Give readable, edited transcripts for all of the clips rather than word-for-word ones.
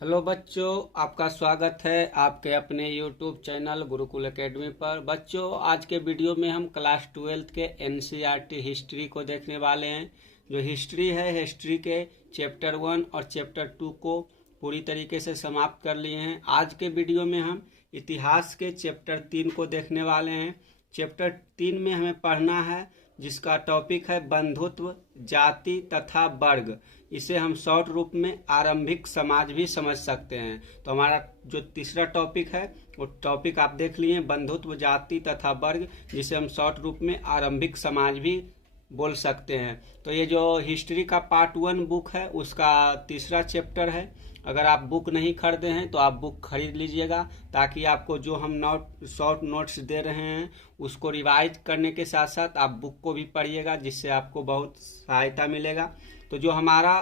Hello बच्चों, आपका स्वागत है आपके अपने यूट्यूब चैनल गुरुकुल एकेडमी पर। बच्चों, आज के वीडियो में हम क्लास 12 के एनसीईआरटी हिस्ट्री को देखने वाले हैं। जो हिस्ट्री है, हिस्ट्री के चैप्टर 1 और चैप्टर 2 को पूरी तरीके से समाप्त कर लिए हैं। आज के वीडियो में हम इतिहास के चैप्टर 3 को देखने वाले हैं। चैप्टर 3 में हमें पढ़ना है जिसका टॉपिक है बंधुत्व, जाति तथा वर्ग। इसे हम शॉर्ट रूप में आरंभिक समाज भी समझ सकते हैं। तो हमारा जो तीसरा टॉपिक है वो टॉपिक आप देख लिए, बंधुत्व, जाति तथा वर्ग, जिसे हम शॉर्ट रूप में आरंभिक समाज भी बोल सकते हैं। तो ये जो हिस्ट्री का पार्ट 1 बुक है उसका तीसरा चैप्टर है। अगर आप बुक नहीं खरीदे हैं तो आप बुक खरीद लीजिएगा, ताकि आपको जो हम शॉर्ट नोट्स दे रहे हैं उसको रिवाइज करने के साथ साथ आप बुक को भी पढ़िएगा, जिससे आपको बहुत सहायता मिलेगा। तो जो हमारा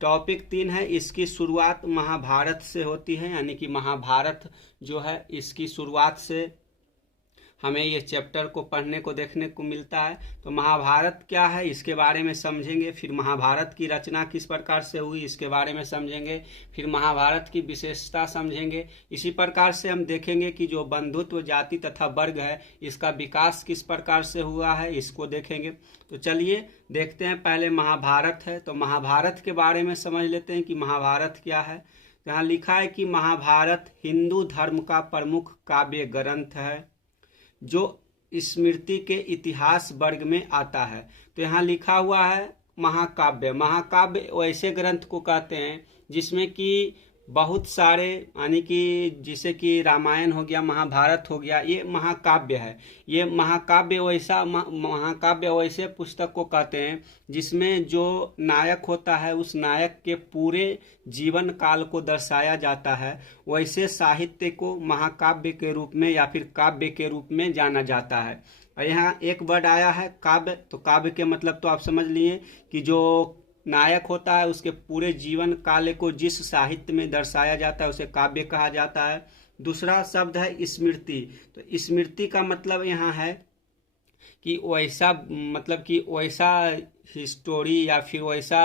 टॉपिक 3 है, इसकी शुरुआत महाभारत से होती है, यानी कि महाभारत जो है इसकी शुरुआत से हमें ये चैप्टर को पढ़ने को देखने को मिलता है। तो महाभारत क्या है इसके बारे में समझेंगे, फिर महाभारत की रचना किस प्रकार से हुई इसके बारे में समझेंगे, फिर महाभारत की विशेषता समझेंगे। इसी प्रकार से हम देखेंगे कि जो बंधुत्व, जाति तथा वर्ग है इसका विकास किस प्रकार से हुआ है, इसको देखेंगे। तो चलिए देखते हैं। पहले महाभारत है, तो महाभारत के बारे में समझ लेते हैं कि महाभारत क्या है। यहाँ लिखा है कि महाभारत हिंदू धर्म का प्रमुख काव्य ग्रंथ है जो स्मृति के इतिहास वर्ग में आता है। तो यहाँ लिखा हुआ है महाकाव्य। महाकाव्य वैसे ग्रंथ को कहते हैं जिसमें कि बहुत सारे, यानी कि जैसे कि रामायण हो गया, महाभारत हो गया, ये महाकाव्य है। ये महाकाव्य वैसे पुस्तक को कहते हैं जिसमें जो नायक होता है उस नायक के पूरे जीवन काल को दर्शाया जाता है। वैसे साहित्य को महाकाव्य के रूप में या फिर काव्य के रूप में जाना जाता है। और यहाँ एक वर्ड आया है काव्य, तो काव्य के मतलब तो आप समझ लिए कि जो नायक होता है उसके पूरे जीवन काल को जिस साहित्य में दर्शाया जाता है उसे काव्य कहा जाता है। दूसरा शब्द है स्मृति। तो स्मृति का मतलब यहाँ है कि वैसा हिस्टोरी या फिर वैसा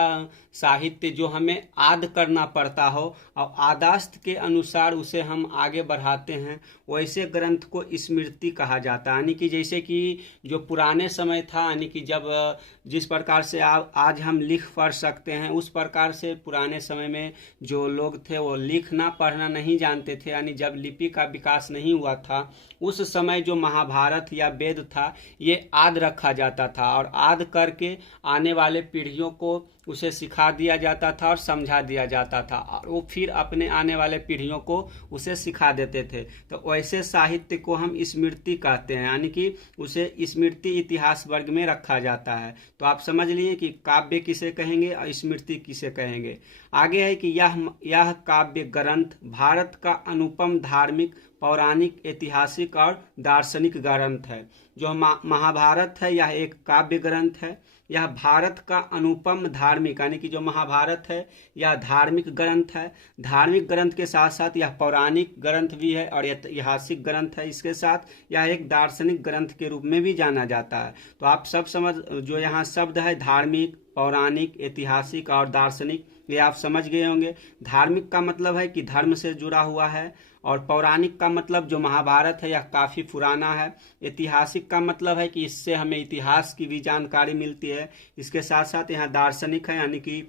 साहित्य जो हमें याद करना पड़ता हो और आदास्त के अनुसार उसे हम आगे बढ़ाते हैं, वैसे ग्रंथ को स्मृति कहा जाता है। यानी कि जैसे कि जो पुराने समय था, यानी कि जब जिस प्रकार से आज हम लिख पढ़ सकते हैं उस प्रकार से पुराने समय में जो लोग थे वो लिखना पढ़ना नहीं जानते थे। यानी जब लिपि का विकास नहीं हुआ था उस समय जो महाभारत या वेद था ये याद रखा जाता था, और याद करके आने वाले पीढ़ियों को उसे सिखा दिया जाता था और समझा दिया जाता था, और वो फिर अपने आने वाले पीढ़ियों को उसे सिखा देते थे। तो वैसे साहित्य को हम स्मृति कहते हैं, यानी कि उसे स्मृति इतिहास वर्ग में रखा जाता है। तो आप समझ लिए कि काव्य किसे कहेंगे और स्मृति किसे कहेंगे। आगे है कि यह काव्य ग्रंथ भारत का अनुपम धार्मिक, पौराणिक, ऐतिहासिक और दार्शनिक ग्रंथ है। जो महाभारत है यह एक काव्य ग्रंथ है। यह भारत का अनुपम धार्मिक, यानी कि जो महाभारत है यह धार्मिक ग्रंथ है। धार्मिक ग्रंथ के साथ साथ यह पौराणिक ग्रंथ भी है और ऐतिहासिक ग्रंथ है। इसके साथ यह एक दार्शनिक ग्रंथ के रूप में भी जाना जाता है। तो आप सब समझ, जो यहाँ शब्द है धार्मिक, पौराणिक, ऐतिहासिक और दार्शनिक, ये आप समझ गए होंगे। धार्मिक का मतलब है कि धर्म से जुड़ा हुआ है, और पौराणिक का मतलब जो महाभारत है यह काफ़ी पुराना है। ऐतिहासिक का मतलब है कि इससे हमें इतिहास की भी जानकारी मिलती है। इसके साथ साथ यहाँ दार्शनिक है, यानी कि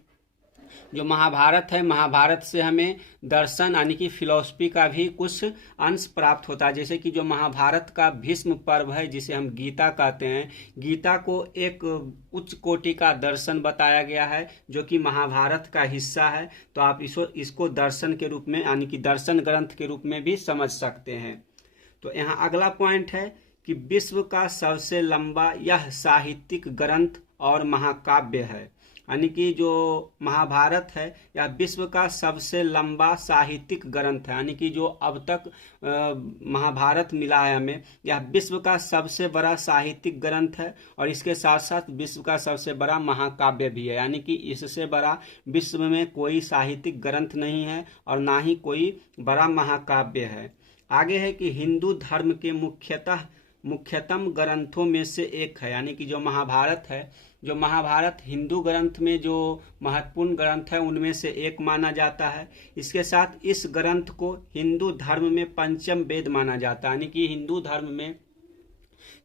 जो महाभारत है, महाभारत से हमें दर्शन यानी कि फिलॉसफी का भी कुछ अंश प्राप्त होता है। जैसे कि जो महाभारत का भीष्म पर्व है जिसे हम गीता कहते हैं, गीता को एक उच्च कोटि का दर्शन बताया गया है जो कि महाभारत का हिस्सा है। तो आप इसको दर्शन के रूप में, यानी कि दर्शन ग्रंथ के रूप में भी समझ सकते हैं। तो यहाँ अगला पॉइंट है कि विश्व का सबसे लंबा यह साहित्यिक ग्रंथ और महाकाव्य है। यानी कि जो महाभारत है यह विश्व का सबसे लंबा साहित्यिक ग्रंथ है। यानी कि जो अब तक महाभारत मिला है हमें, यह विश्व का सबसे बड़ा साहित्यिक ग्रंथ है और इसके साथ साथ विश्व का सबसे बड़ा महाकाव्य भी है। यानी कि इससे बड़ा विश्व में कोई साहित्यिक ग्रंथ नहीं है और ना ही कोई बड़ा महाकाव्य है। आगे है कि हिंदू धर्म के मुख्यतम ग्रंथों में से एक है। यानी कि जो महाभारत है जो महाभारत हिंदू ग्रंथ में जो महत्वपूर्ण ग्रंथ है उनमें से एक माना जाता है। इसके साथ इस ग्रंथ को हिंदू धर्म में पंचम वेद माना जाता है, यानी कि हिंदू धर्म में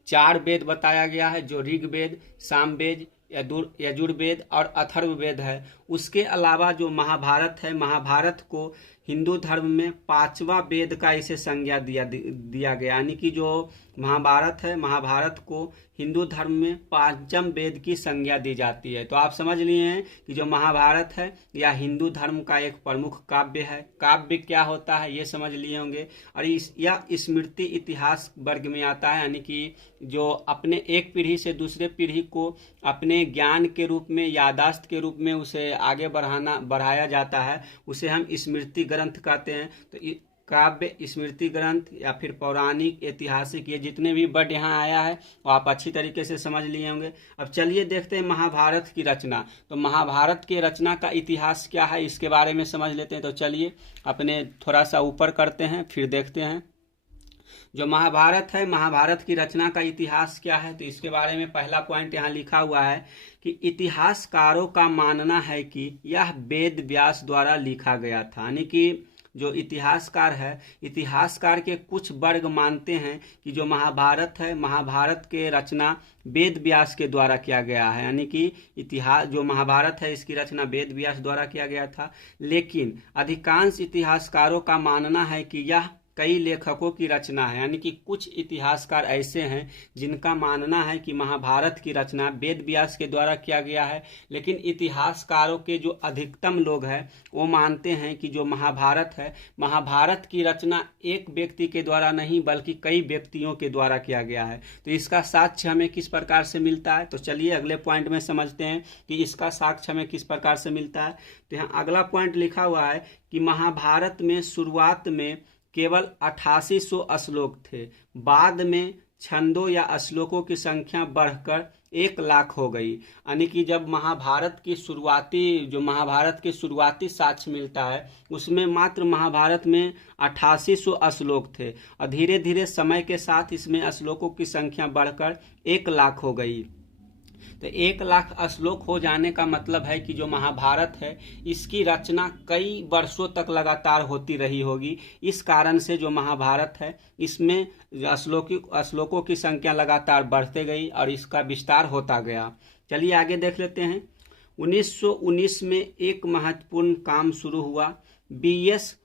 4 वेद बताया गया है, जो ऋग्वेद, सामवेद, यजुर्वेद और अथर्ववेद है। उसके अलावा जो महाभारत है, महाभारत को हिंदू धर्म में 5वां वेद का इसे संज्ञा दिया गया, यानी कि जो महाभारत है, महाभारत को हिंदू धर्म में 5वें वेद की संज्ञा दी जाती है। तो आप समझ लिए हैं कि जो महाभारत है यह हिंदू धर्म का एक प्रमुख काव्य है। काव्य क्या होता है ये समझ लिए होंगे। और यह स्मृति इतिहास वर्ग में आता है, यानी कि जो अपने एक पीढ़ी से दूसरे पीढ़ी को अपने ज्ञान के रूप में, यादाश्त के रूप में उसे आगे बढ़ाया जाता है, उसे हम स्मृति ग्रंथ कहते हैं। तो काव्य, स्मृति ग्रंथ या फिर पौराणिक, ऐतिहासिक, ये जितने भी वर्ड यहाँ आया है वो आप अच्छी तरीके से समझ लिए होंगे। अब चलिए देखते हैं महाभारत की रचना। तो महाभारत की रचना का इतिहास क्या है इसके बारे में समझ लेते हैं। तो चलिए अपने थोड़ा सा ऊपर करते हैं, फिर देखते हैं जो महाभारत है, महाभारत की रचना का इतिहास क्या है। तो इसके बारे में पहला पॉइंट यहाँ लिखा हुआ है कि इतिहासकारों का मानना है कि यह वेद व्यास द्वारा लिखा गया था, यानी कि जो इतिहासकार है, इतिहासकार के कुछ वर्ग मानते हैं कि जो महाभारत है, महाभारत के रचना वेद व्यास के द्वारा किया गया है, यानी कि इतिहास जो महाभारत है इसकी रचना वेद व्यास द्वारा किया गया था। लेकिन अधिकांश इतिहासकारों का मानना है कि यह कई लेखकों की रचना है, यानी कि कुछ इतिहासकार ऐसे हैं जिनका मानना है कि महाभारत की रचना वेद व्यास के द्वारा किया गया है। लेकिन इतिहासकारों के जो अधिकतम लोग हैं वो मानते हैं कि जो महाभारत है, महाभारत की रचना एक व्यक्ति के द्वारा नहीं बल्कि कई व्यक्तियों के द्वारा किया गया है। तो इसका साक्ष्य हमें किस प्रकार से मिलता है, तो चलिए अगले पॉइंट में समझते हैं कि इसका साक्ष्य हमें किस प्रकार से मिलता है। तो यहाँ अगला पॉइंट लिखा हुआ है कि महाभारत में शुरुआत में केवल 8800 श्लोक थे, बाद में छंदों या श्लोकों की संख्या बढ़कर 1 लाख हो गई। यानी कि जब महाभारत की शुरुआती साक्ष्य मिलता है उसमें मात्र महाभारत में 8800 श्लोक थे और धीरे धीरे समय के साथ इसमें श्लोकों की संख्या बढ़कर 1 लाख हो गई। तो 1 लाख श्लोक हो जाने का मतलब है कि जो महाभारत है इसकी रचना कई वर्षों तक लगातार होती रही होगी। इस कारण से जो महाभारत है इसमें श्लोकों की संख्या लगातार बढ़ते गई और इसका विस्तार होता गया। चलिए आगे देख लेते हैं। 1919 में एक महत्वपूर्ण काम शुरू हुआ। बीएस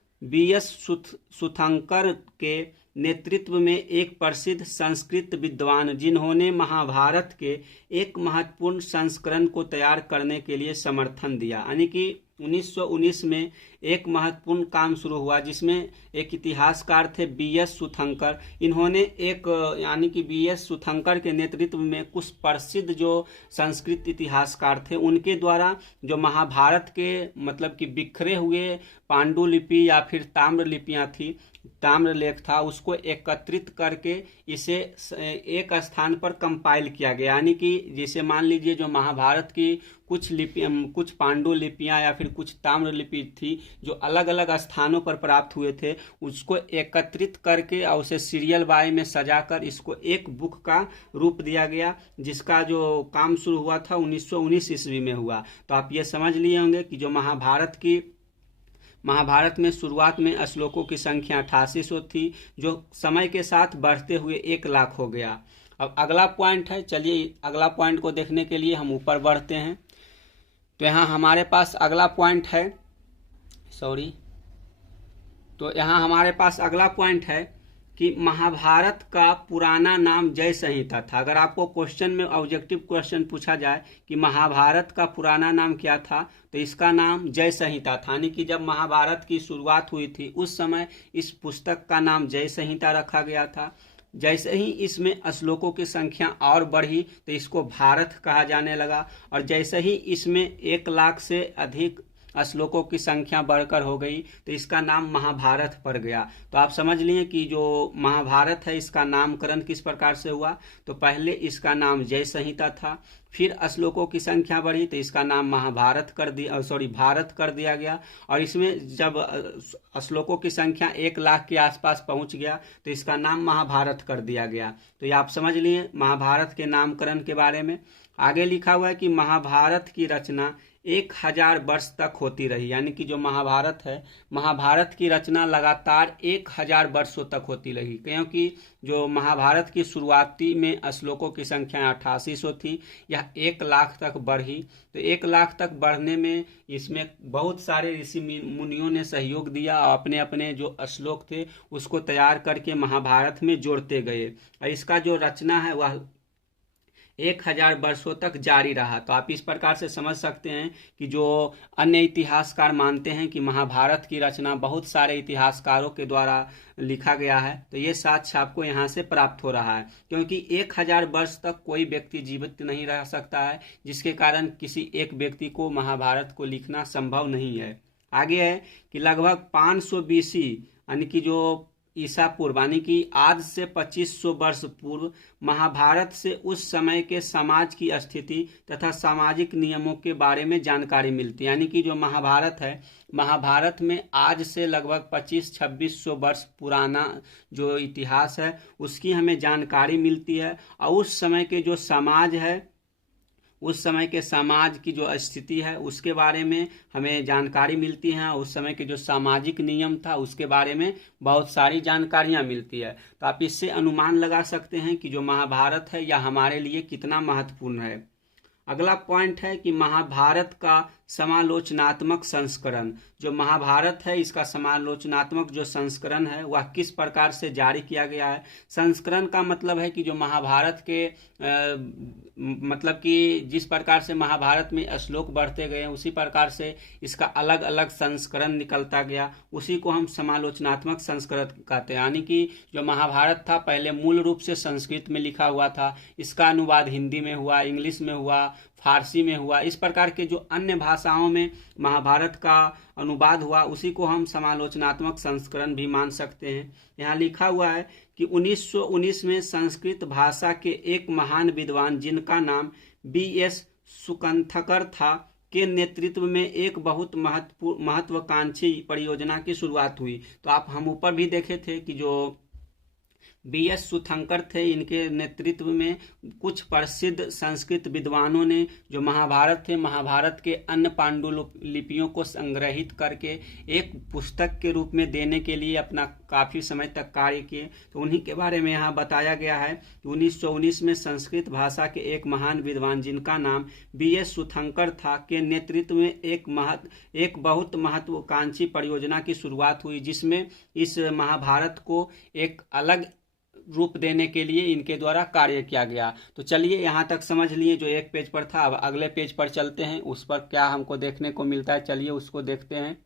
सुथंकर के नेतृत्व में एक प्रसिद्ध संस्कृत विद्वान जिन्होंने महाभारत के एक महत्वपूर्ण संस्करण को तैयार करने के लिए समर्थन दिया, यानी कि 1919 में एक महत्वपूर्ण काम शुरू हुआ जिसमें एक इतिहासकार थे बीएस सुथंकर। इन्होंने यानी कि बीएस सुथंकर के नेतृत्व में कुछ प्रसिद्ध जो संस्कृत इतिहासकार थे उनके द्वारा जो महाभारत के मतलब कि बिखरे हुए पांडुलिपि या फिर ताम्रलिपियां थी, ताम्रलेख था, उसको एकत्रित करके इसे एक स्थान पर कंपाइल किया गया। यानी कि जैसे मान लीजिए जो महाभारत की कुछ पांडुलिपियां या फिर कुछ ताम्रलिपि थी जो अलग अलग स्थानों पर प्राप्त हुए थे, उसको एकत्रित करके और उसे सीरियल बाय में सजाकर इसको एक बुक का रूप दिया गया, जिसका जो काम शुरू हुआ था 1919 ईस्वी में हुआ। तो आप ये समझ लिए होंगे कि जो महाभारत में शुरुआत में श्लोकों की संख्या 8800 थी, जो समय के साथ बढ़ते हुए 1 लाख हो गया। अब अगला पॉइंट है, चलिए अगला पॉइंट को देखने के लिए हम ऊपर बढ़ते हैं। तो यहाँ हमारे पास अगला पॉइंट है, तो यहाँ हमारे पास अगला पॉइंट है कि महाभारत का पुराना नाम जय संहिता था। अगर आपको क्वेश्चन में ऑब्जेक्टिव क्वेश्चन पूछा जाए कि महाभारत का पुराना नाम क्या था, तो इसका नाम जय संहिता था। यानी कि जब महाभारत की शुरुआत हुई थी उस समय इस पुस्तक का नाम जय संहिता रखा गया था। जैसे ही इसमें श्लोकों की संख्या और बढ़ी तो इसको भारत कहा जाने लगा, और जैसे ही इसमें 1 लाख से अधिक श्लोकों की संख्या बढ़कर हो गई तो इसका नाम महाभारत पड़ गया। तो आप समझ लिए कि जो महाभारत है इसका नामकरण किस प्रकार से हुआ। तो पहले इसका नाम जय संहिता था, फिर श्लोकों की संख्या बढ़ी तो इसका नाम भारत कर दिया गया, और इसमें जब श्लोकों की संख्या 1 लाख के आसपास पहुंच गया तो इसका नाम महाभारत कर दिया गया। तो ये आप समझ लिए महाभारत के नामकरण के बारे में। आगे लिखा हुआ है कि महाभारत की रचना 1000 वर्ष तक होती रही, यानी कि जो महाभारत है, महाभारत की रचना लगातार 1000 वर्षों तक होती रही, क्योंकि जो महाभारत की शुरुआती में श्लोकों की संख्या 8800 थी, यह 1 लाख तक बढ़ी। तो 1 लाख तक बढ़ने में इसमें बहुत सारे ऋषि मुनियों ने सहयोग दिया और अपने अपने जो श्लोक थे उसको तैयार करके महाभारत में जोड़ते गए, और इसका जो रचना है वह 1000 वर्षों तक जारी रहा। तो आप इस प्रकार से समझ सकते हैं कि जो अन्य इतिहासकार मानते हैं कि महाभारत की रचना बहुत सारे इतिहासकारों के द्वारा लिखा गया है, तो ये साक्ष्य आपको यहाँ से प्राप्त हो रहा है, क्योंकि 1000 वर्ष तक कोई व्यक्ति जीवित नहीं रह सकता है, जिसके कारण किसी एक व्यक्ति को महाभारत को लिखना संभव नहीं है। आगे है कि लगभग 500 BC यानी कि जो ईसा पूर्व यानी कि आज से 2500 वर्ष पूर्व महाभारत से उस समय के समाज की स्थिति तथा सामाजिक नियमों के बारे में जानकारी मिलती है। यानी कि जो महाभारत है, महाभारत में आज से लगभग 2500-2600 वर्ष पुराना जो इतिहास है उसकी हमें जानकारी मिलती है, और उस समय के जो समाज है, उस समय के समाज की जो स्थिति है उसके बारे में हमें जानकारी मिलती है, उस समय के जो सामाजिक नियम था उसके बारे में बहुत सारी जानकारियां मिलती है। तो आप इससे अनुमान लगा सकते हैं कि जो महाभारत है यह हमारे लिए कितना महत्वपूर्ण है। अगला पॉइंट है कि महाभारत का समालोचनात्मक संस्करण। जो महाभारत है इसका समालोचनात्मक जो संस्करण है वह किस प्रकार से जारी किया गया है। संस्करण का मतलब है कि जो महाभारत के मतलब कि जिस प्रकार से महाभारत में श्लोक बढ़ते गए उसी प्रकार से इसका अलग अलग संस्करण निकलता गया, उसी को हम समालोचनात्मक संस्करण कहते हैं। यानी कि जो महाभारत था पहले मूल रूप से संस्कृत में लिखा हुआ था, इसका अनुवाद हिंदी में हुआ, इंग्लिश में हुआ, फारसी में हुआ, इस प्रकार के जो अन्य भाषाओं में महाभारत का अनुवाद हुआ उसी को हम समालोचनात्मक संस्करण भी मान सकते हैं। यहाँ लिखा हुआ है कि 1919 में संस्कृत भाषा के एक महान विद्वान जिनका नाम BS सुकंथकर था के नेतृत्व में एक बहुत महत्वाकांक्षी परियोजना की शुरुआत हुई। तो हम ऊपर भी देखे थे कि जो BS सुकंथकर थे, इनके नेतृत्व में कुछ प्रसिद्ध संस्कृत विद्वानों ने जो महाभारत थे, महाभारत के अन्य पांडुलिपियों को संग्रहित करके एक पुस्तक के रूप में देने के लिए अपना काफ़ी समय तक कार्य किए। तो उन्हीं के बारे में यहाँ बताया गया है कि 1919 में संस्कृत भाषा के एक महान विद्वान जिनका नाम BS सुकंथकर था के नेतृत्व में एक बहुत महत्वाकांक्षी परियोजना की शुरुआत हुई, जिसमें इस महाभारत को एक अलग रूप देने के लिए इनके द्वारा कार्य किया गया। तो चलिए यहाँ तक समझ लिए जो एक पेज पर था। अब अगले पेज पर चलते हैं, उस पर क्या हमको देखने को मिलता है, चलिए उसको देखते हैं।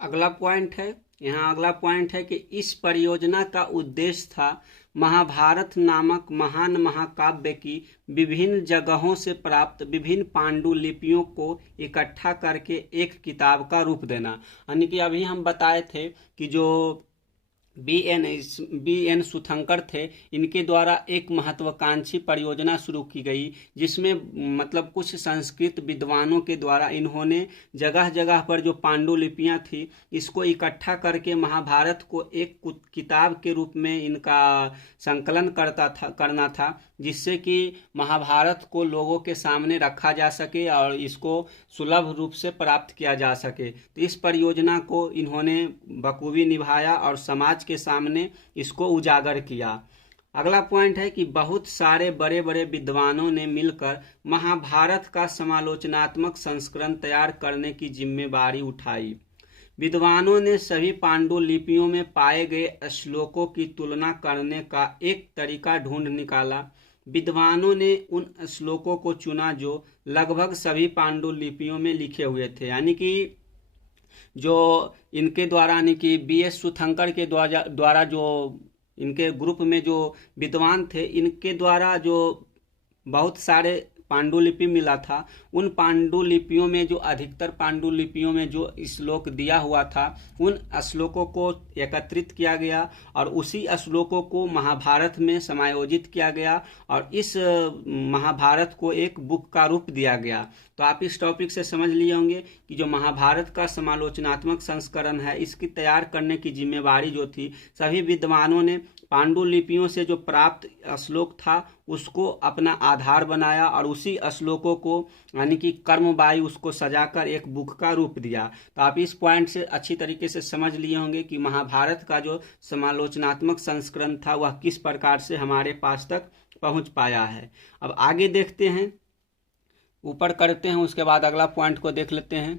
अगला पॉइंट है, यहाँ अगला पॉइंट है कि इस परियोजना का उद्देश्य था महाभारत नामक महान महाकाव्य की विभिन्न जगहों से प्राप्त विभिन्न पांडुलिपियों को इकट्ठा करके एक किताब का रूप देना। यानी कि अभी हम बताए थे कि जो BN सुकंथकर थे, इनके द्वारा एक महत्वाकांक्षी परियोजना शुरू की गई, जिसमें मतलब कुछ संस्कृत विद्वानों के द्वारा इन्होंने जगह जगह पर जो पांडुलिपियां थी इसको इकट्ठा करके महाभारत को एक किताब के रूप में इनका संकलन करना था, जिससे कि महाभारत को लोगों के सामने रखा जा सके और इसको सुलभ रूप से प्राप्त किया जा सके। तो इस परियोजना को इन्होंने बखूबी निभाया और समाज के सामने इसको उजागर किया। अगला पॉइंट है कि बहुत सारे बड़े बड़े विद्वानों ने मिलकर महाभारत का समालोचनात्मक संस्करण तैयार करने की जिम्मेदारी उठाई। विद्वानों ने सभी पांडुलिपियों में पाए गए श्लोकों की तुलना करने का एक तरीका ढूंढ निकाला। विद्वानों ने उन श्लोकों को चुना जो लगभग सभी पांडुलिपियों में लिखे हुए थे। यानी कि जो इनके द्वारा यानी कि BS सुकंथकर के द्वारा जो इनके ग्रुप में जो विद्वान थे, इनके द्वारा जो बहुत सारे पांडुलिपि मिला था, उन पांडुलिपियों में जो अधिकतर पांडुलिपियों में जो श्लोक दिया हुआ था उन श्लोकों को एकत्रित किया गया और उसी श्लोकों को महाभारत में समायोजित किया गया और इस महाभारत को एक बुक का रूप दिया गया। तो आप इस टॉपिक से समझ लिए होंगे कि जो महाभारत का समालोचनात्मक संस्करण है, इसकी तैयार करने की जिम्मेवारी जो थी सभी विद्वानों ने पांडुलिपियों से जो प्राप्त श्लोक था उसको अपना आधार बनाया और उसी श्लोकों को यानी कि कर्मबाई उसको सजाकर एक बुक का रूप दिया। तो आप इस पॉइंट से अच्छी तरीके से समझ लिए होंगे कि महाभारत का जो समालोचनात्मक संस्करण था वह किस प्रकार से हमारे पास तक पहुंच पाया है। अब आगे देखते हैं, ऊपर करते हैं, उसके बाद अगला पॉइंट को देख लेते हैं।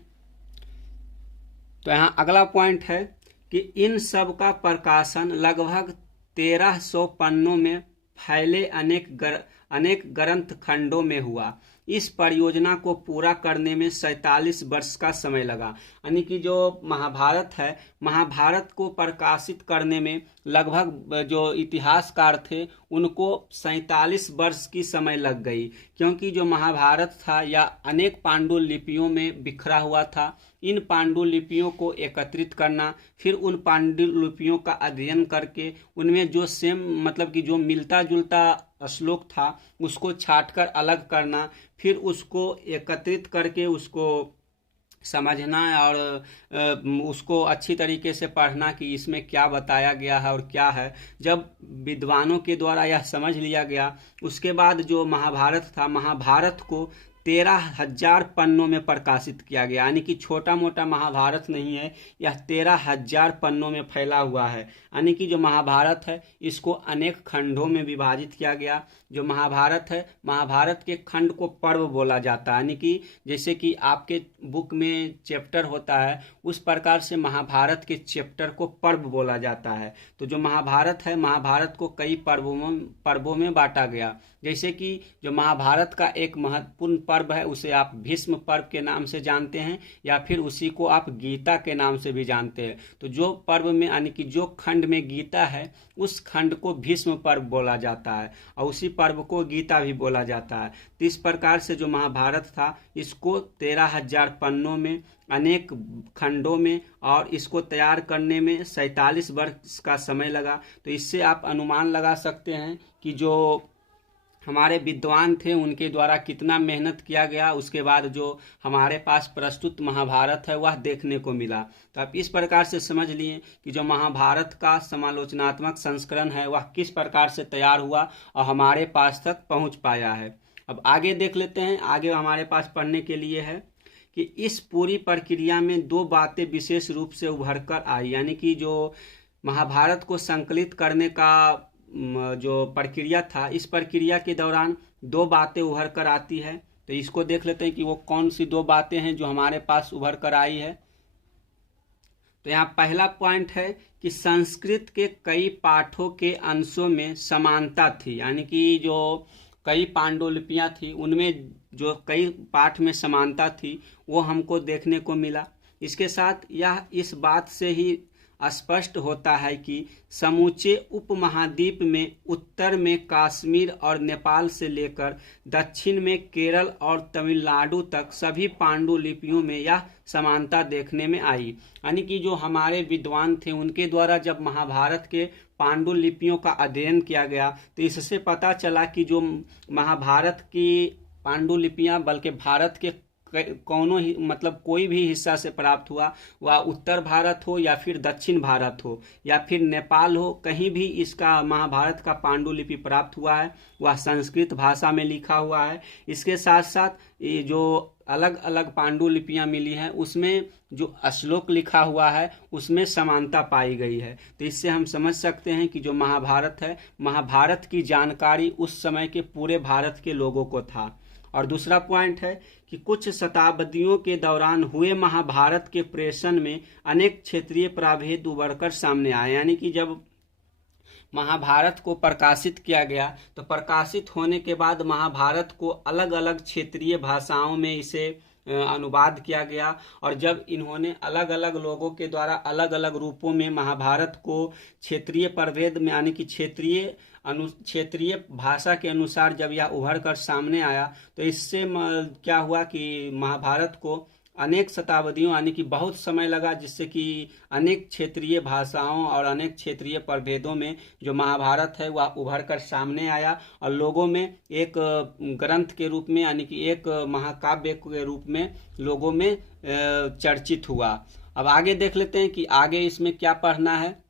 तो यहाँ अगला पॉइंट है कि इन सब का प्रकाशन लगभग 1300 पन्नों में फैले अनेक ग्रंथ खंडों में हुआ। इस परियोजना को पूरा करने में 47 वर्ष का समय लगा। यानी कि जो महाभारत है, महाभारत को प्रकाशित करने में लगभग जो इतिहासकार थे उनको 47 वर्ष की समय लग गई, क्योंकि जो महाभारत था यह अनेक पांडुलिपियों में बिखरा हुआ था। इन पांडुलिपियों को एकत्रित करना, फिर उन पांडुलिपियों का अध्ययन करके उनमें जो सेम मतलब कि जो मिलता जुलता श्लोक था उसको छांटकर अलग करना, फिर उसको एकत्रित करके उसको समझना और उसको अच्छी तरीके से पढ़ना कि इसमें क्या बताया गया है और क्या है। जब विद्वानों के द्वारा यह समझ लिया गया, उसके बाद जो महाभारत था, महाभारत को 13,000 पन्नों में प्रकाशित किया गया। यानी कि छोटा मोटा महाभारत नहीं है, यह 13,000 पन्नों में फैला हुआ है। यानी कि जो महाभारत है इसको अनेक खंडों में विभाजित किया गया। जो महाभारत है, महाभारत के खंड को पर्व बोला जाता है। यानी कि जैसे कि आपके बुक में चैप्टर होता है उस प्रकार से महाभारत के चैप्टर को पर्व बोला जाता है। तो जो महाभारत है, महाभारत को कई पर्वों में बांटा गया। जैसे कि जो महाभारत का एक महत्वपूर्ण पर्व है उसे आप भीष्म पर्व के नाम से जानते हैं, या फिर उसी को आप गीता के नाम से भी जानते हैं। तो जो पर्व में यानी कि जो खंड में गीता है उस खंड को भीष्म पर्व बोला जाता है और उसी पर्व को गीता भी बोला जाता है। तो इस प्रकार से जो महाभारत था इसको 13,000 पन्नों में अनेक खंडों में और इसको तैयार करने में 47 वर्ष का समय लगा। तो इससे आप अनुमान लगा सकते हैं कि जो हमारे विद्वान थे उनके द्वारा कितना मेहनत किया गया, उसके बाद जो हमारे पास प्रस्तुत महाभारत है वह देखने को मिला। तो आप इस प्रकार से समझ लिए कि जो महाभारत का समालोचनात्मक संस्करण है वह किस प्रकार से तैयार हुआ और हमारे पास तक पहुंच पाया है। अब आगे देख लेते हैं। आगे हमारे पास पढ़ने के लिए है कि इस पूरी प्रक्रिया में दो बातें विशेष रूप से उभर कर आई। यानी कि जो महाभारत को संकलित करने का जो प्रक्रिया था, इस प्रक्रिया के दौरान दो बातें उभर कर आती है। तो इसको देख लेते हैं कि वो कौन सी दो बातें हैं जो हमारे पास उभर कर आई है। तो यहाँ पहला पॉइंट है कि संस्कृत के कई पाठों के अंशों में समानता थी। यानी कि जो कई पांडुलिपियां थी उनमें जो कई पाठ में समानता थी वो हमको देखने को मिला। इसके साथ यह इस बात से ही स्पष्ट होता है कि समूचे उपमहाद्वीप में उत्तर में कश्मीर और नेपाल से लेकर दक्षिण में केरल और तमिलनाडु तक सभी पांडुलिपियों में यह समानता देखने में आई। यानी कि जो हमारे विद्वान थे उनके द्वारा जब महाभारत के पांडुलिपियों का अध्ययन किया गया तो इससे पता चला कि जो महाभारत की पांडुलिपियां बल्कि भारत के कौनों ही मतलब कोई भी हिस्सा से प्राप्त हुआ, वह उत्तर भारत हो या फिर दक्षिण भारत हो या फिर नेपाल हो, कहीं भी इसका महाभारत का पांडुलिपि प्राप्त हुआ है वह संस्कृत भाषा में लिखा हुआ है। इसके साथ साथ ये जो अलग अलग पांडुलिपियां मिली हैं उसमें जो श्लोक लिखा हुआ है उसमें समानता पाई गई है। तो इससे हम समझ सकते हैं कि जो महाभारत है, महाभारत की जानकारी उस समय के पूरे भारत के लोगों को था। और दूसरा पॉइंट है कि कुछ शताब्दियों के दौरान हुए महाभारत के प्रेषण में अनेक क्षेत्रीय प्रभेद उभरकर सामने आए। यानी कि जब महाभारत को प्रकाशित किया गया तो प्रकाशित होने के बाद महाभारत को अलग अलग क्षेत्रीय भाषाओं में इसे अनुवाद किया गया और जब इन्होंने अलग अलग लोगों के द्वारा अलग अलग रूपों में महाभारत को क्षेत्रीय प्रभेद में यानी कि क्षेत्रीय भाषा के अनुसार जब यह उभर कर सामने आया तो इससे क्या हुआ कि महाभारत को अनेक शताब्दियों यानी कि बहुत समय लगा, जिससे कि अनेक क्षेत्रीय भाषाओं और अनेक क्षेत्रीय प्रभेदों में जो महाभारत है वह उभर कर सामने आया और लोगों में एक ग्रंथ के रूप में यानी कि एक महाकाव्य के रूप में लोगों में चर्चित हुआ। अब आगे देख लेते हैं कि आगे इसमें क्या पढ़ना है।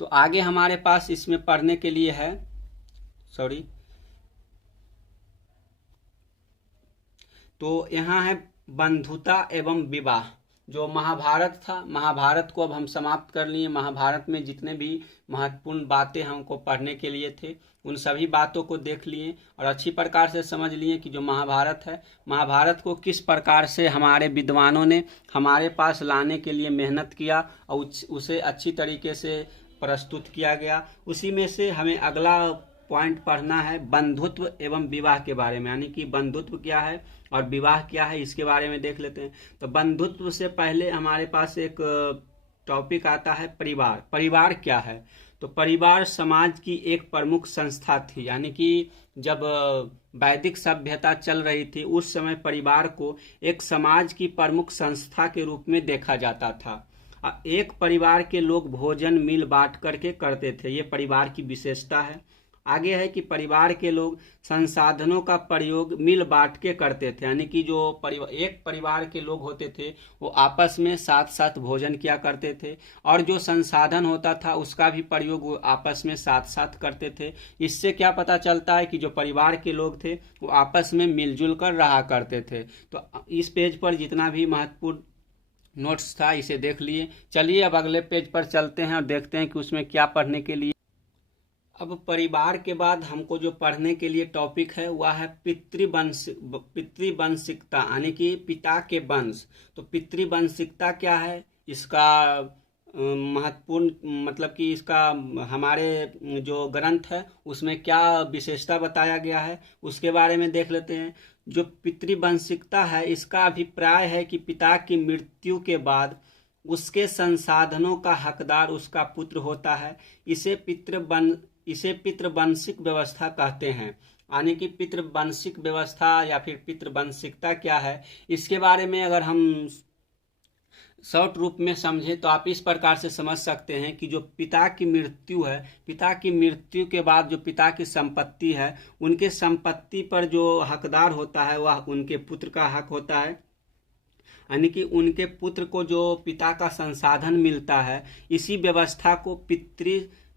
तो आगे हमारे पास इसमें पढ़ने के लिए है, तो यहाँ है बंधुता एवं विवाह। जो महाभारत था, महाभारत को अब हम समाप्त कर लिए। महाभारत में जितने भी महत्वपूर्ण बातें हमको पढ़ने के लिए थे उन सभी बातों को देख लिए और अच्छी प्रकार से समझ लिए कि जो महाभारत है, महाभारत को किस प्रकार से हमारे विद्वानों ने हमारे पास लाने के लिए मेहनत किया और उसे अच्छी तरीके से प्रस्तुत किया गया। उसी में से हमें अगला पॉइंट पढ़ना है बंधुत्व एवं विवाह के बारे में, यानी कि बंधुत्व क्या है और विवाह क्या है, इसके बारे में देख लेते हैं। तो बंधुत्व से पहले हमारे पास एक टॉपिक आता है परिवार। परिवार क्या है? तो परिवार समाज की एक प्रमुख संस्था थी, यानी कि जब वैदिक सभ्यता चल रही थी उस समय परिवार को एक समाज की प्रमुख संस्था के रूप में देखा जाता था। एक परिवार के लोग भोजन मिल बांट करके करते थे, ये परिवार की विशेषता है। आगे है कि परिवार के लोग संसाधनों का प्रयोग मिल बांट के करते थे, यानी कि जो एक परिवार के लोग होते थे वो आपस में साथ साथ भोजन किया करते थे और जो संसाधन होता था उसका भी प्रयोग वो आपस में साथ साथ करते थे। इससे क्या पता चलता है कि जो परिवार के लोग थे वो आपस में मिलजुल कर रहा करते थे। तो इस पेज पर जितना भी महत्वपूर्ण नोट्स था इसे देख लिए। चलिए अब अगले पेज पर चलते हैं और देखते हैं कि उसमें क्या पढ़ने के लिए। अब परिवार के बाद हमको जो पढ़ने के लिए टॉपिक है वह है पितृवंशिकता, यानी कि पिता के वंश। तो पितृवंशिकता क्या है, इसका महत्वपूर्ण मतलब कि इसका हमारे जो ग्रंथ है उसमें क्या विशेषता बताया गया है उसके बारे में देख लेते हैं। जो पितृवंशिकता है इसका अभिप्राय है कि पिता की मृत्यु के बाद उसके संसाधनों का हकदार उसका पुत्र होता है। इसे पितृवंशिक व्यवस्था कहते हैं। यानी कि पितृवंशिक व्यवस्था या फिर पितृवंशिकता क्या है, इसके बारे में अगर हम शॉर्ट रूप में समझें तो आप इस प्रकार से समझ सकते हैं कि जो पिता की मृत्यु है, पिता की मृत्यु के बाद जो पिता की संपत्ति है उनके संपत्ति पर जो हकदार होता है वह उनके पुत्र का हक होता है। यानी कि उनके पुत्र को जो पिता का संसाधन मिलता है, इसी व्यवस्था को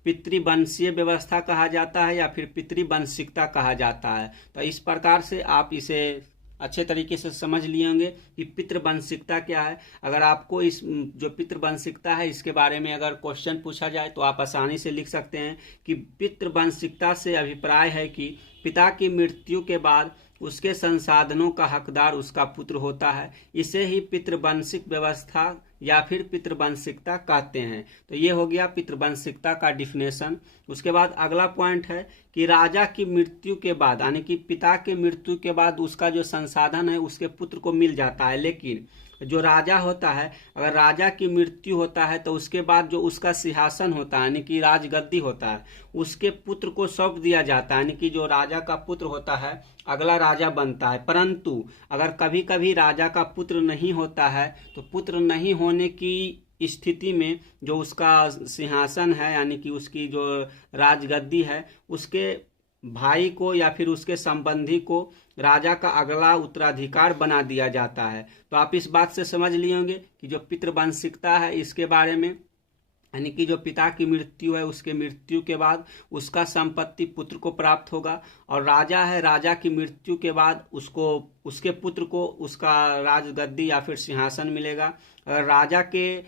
पितृवंशीय व्यवस्था कहा जाता है या फिर पितृवंशिकता कहा जाता है। तो इस प्रकार से आप इसे अच्छे तरीके से समझ लिए होंगे कि पितृवंशिकता क्या है। अगर आपको इस जो पितृवंशिकता है इसके बारे में अगर क्वेश्चन पूछा जाए तो आप आसानी से लिख सकते हैं कि पितृवंशिकता से अभिप्राय है कि पिता की मृत्यु के बाद उसके संसाधनों का हकदार उसका पुत्र होता है। इसे ही पितृवंशिक व्यवस्था या फिर पितृवंशिकता कहते हैं। तो ये हो गया पितृवंशिकता का डिफिनेशन। उसके बाद अगला पॉइंट है कि राजा की मृत्यु के बाद, यानी कि पिता के मृत्यु के बाद उसका जो संसाधन है उसके पुत्र को मिल जाता है, लेकिन जो राजा होता है, अगर राजा की मृत्यु होता है तो उसके बाद जो उसका सिंहासन होता है यानी कि राजगद्दी होता है उसके पुत्र को सौंप दिया जाता है, यानी कि जो राजा का पुत्र होता है अगला राजा बनता है। परंतु अगर कभी कभी राजा का पुत्र नहीं होता है तो पुत्र नहीं होने की स्थिति में जो उसका सिंहासन है यानी कि उसकी जो राजगद्दी है उसके भाई को या फिर उसके संबंधी को राजा का अगला उत्तराधिकार बना दिया जाता है। तो आप इस बात से समझ लिए होंगे कि जो पितृवंशिकता है इसके बारे में, यानी कि जो पिता की मृत्यु है उसके मृत्यु के बाद उसका संपत्ति पुत्र को प्राप्त होगा, और राजा है, राजा की मृत्यु के बाद उसको उसके पुत्र को उसका राजगद्दी या फिर सिंहासन मिलेगा। अगर राजा के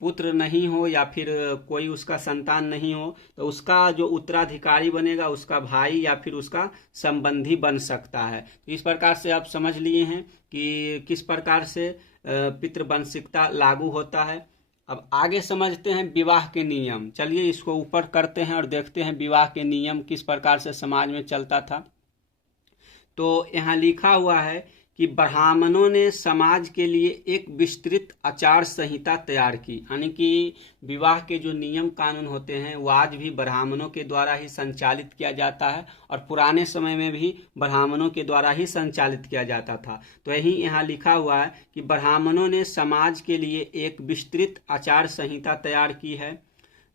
पुत्र नहीं हो या फिर कोई उसका संतान नहीं हो तो उसका जो उत्तराधिकारी बनेगा उसका भाई या फिर उसका संबंधी बन सकता है। तो इस प्रकार से आप समझ लिए हैं कि किस प्रकार से पितृवंशिकता लागू होता है। अब आगे समझते हैं विवाह के नियम। चलिए इसको ऊपर करते हैं और देखते हैं विवाह के नियम किस प्रकार से समाज में चलता था। तो यहाँ लिखा हुआ है कि ब्राह्मणों ने समाज के लिए एक विस्तृत आचार संहिता तैयार की। यानी कि विवाह के जो नियम कानून होते हैं वो आज भी ब्राह्मणों के द्वारा ही संचालित किया जाता है और पुराने समय में भी ब्राह्मणों के द्वारा ही संचालित किया जाता था। तो यही यहाँ लिखा हुआ है कि ब्राह्मणों ने समाज के लिए एक विस्तृत आचार संहिता तैयार की है।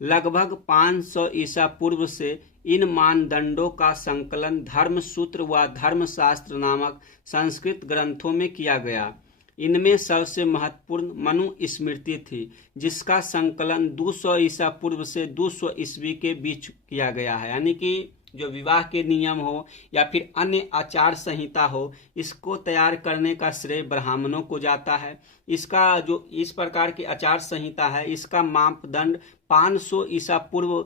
लगभग 500 ईसा पूर्व से इन मानदंडों का संकलन धर्मसूत्र व धर्मशास्त्र नामक संस्कृत ग्रंथों में किया गया। इनमें सबसे महत्वपूर्ण मनुस्मृति थी, जिसका संकलन 200 ईसा पूर्व से 200 ईस्वी के बीच किया गया है। यानी कि जो विवाह के नियम हो या फिर अन्य आचार संहिता हो, इसको तैयार करने का श्रेय ब्राह्मणों को जाता है। इसका जो इस प्रकार की आचार संहिता है, इसका मापदंड 500 ईसा पूर्व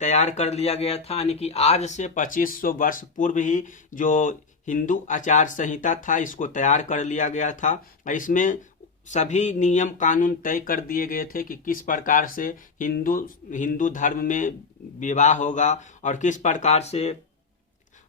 तैयार कर लिया गया था। यानी कि आज से 2500 वर्ष पूर्व ही जो हिंदू आचार संहिता था इसको तैयार कर लिया गया था। इसमें सभी नियम कानून तय कर दिए गए थे कि किस प्रकार से हिंदू धर्म में विवाह होगा और किस प्रकार से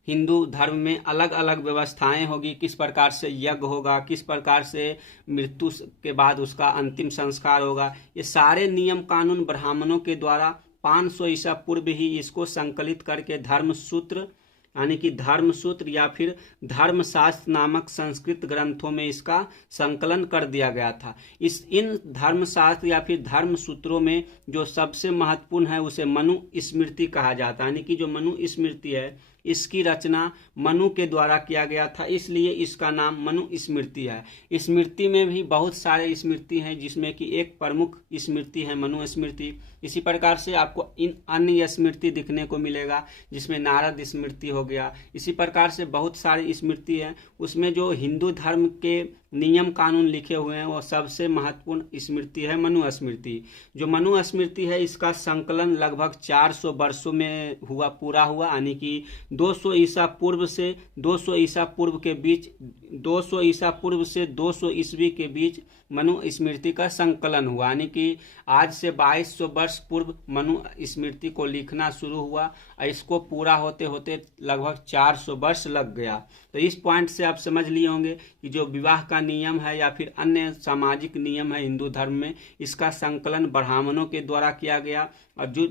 हिंदू धर्म में अलग अलग व्यवस्थाएं होगी, किस प्रकार से यज्ञ होगा, किस प्रकार से मृत्यु के बाद उसका अंतिम संस्कार होगा। ये सारे नियम कानून ब्राह्मणों के द्वारा 500 ईसा पूर्व ही इसको संकलित करके धर्मसूत्र यानी कि धर्मसूत्र या फिर धर्मशास्त्र नामक संस्कृत ग्रंथों में इसका संकलन कर दिया गया था। इन धर्मशास्त्र या फिर धर्मसूत्रों में जो सबसे महत्वपूर्ण है उसे मनुस्मृति कहा जाता है। यानी कि जो मनुस्मृति है इसकी रचना मनु के द्वारा किया गया था, इसलिए इसका नाम मनुस्मृति है। स्मृति में भी बहुत सारे स्मृति हैं, जिसमें कि एक प्रमुख स्मृति है मनुस्मृति। इसी प्रकार से आपको इन अन्य स्मृति दिखने को मिलेगा, जिसमें नारद स्मृति हो गया। इसी प्रकार से बहुत सारी स्मृति हैं, उसमें जो हिंदू धर्म के नियम कानून लिखे हुए हैं वो सबसे महत्वपूर्ण स्मृति है मनुस्मृति। जो मनुस्मृति है इसका संकलन लगभग 400 वर्षों में पूरा हुआ। यानी कि 200 ईसा पूर्व से 200 ईसा पूर्व के बीच 200 ईसा पूर्व से 200 ईस्वी के बीच मनुस्मृति का संकलन हुआ। यानी कि आज से 2200 वर्ष पूर्व मनुस्मृति को लिखना शुरू हुआ और इसको पूरा होते होते लगभग 400 वर्ष लग गया। तो इस पॉइंट से आप समझ लिए होंगे कि जो विवाह का नियम है या फिर अन्य सामाजिक नियम है हिंदू धर्म में, इसका संकलन ब्राह्मणों के द्वारा किया गया। और जो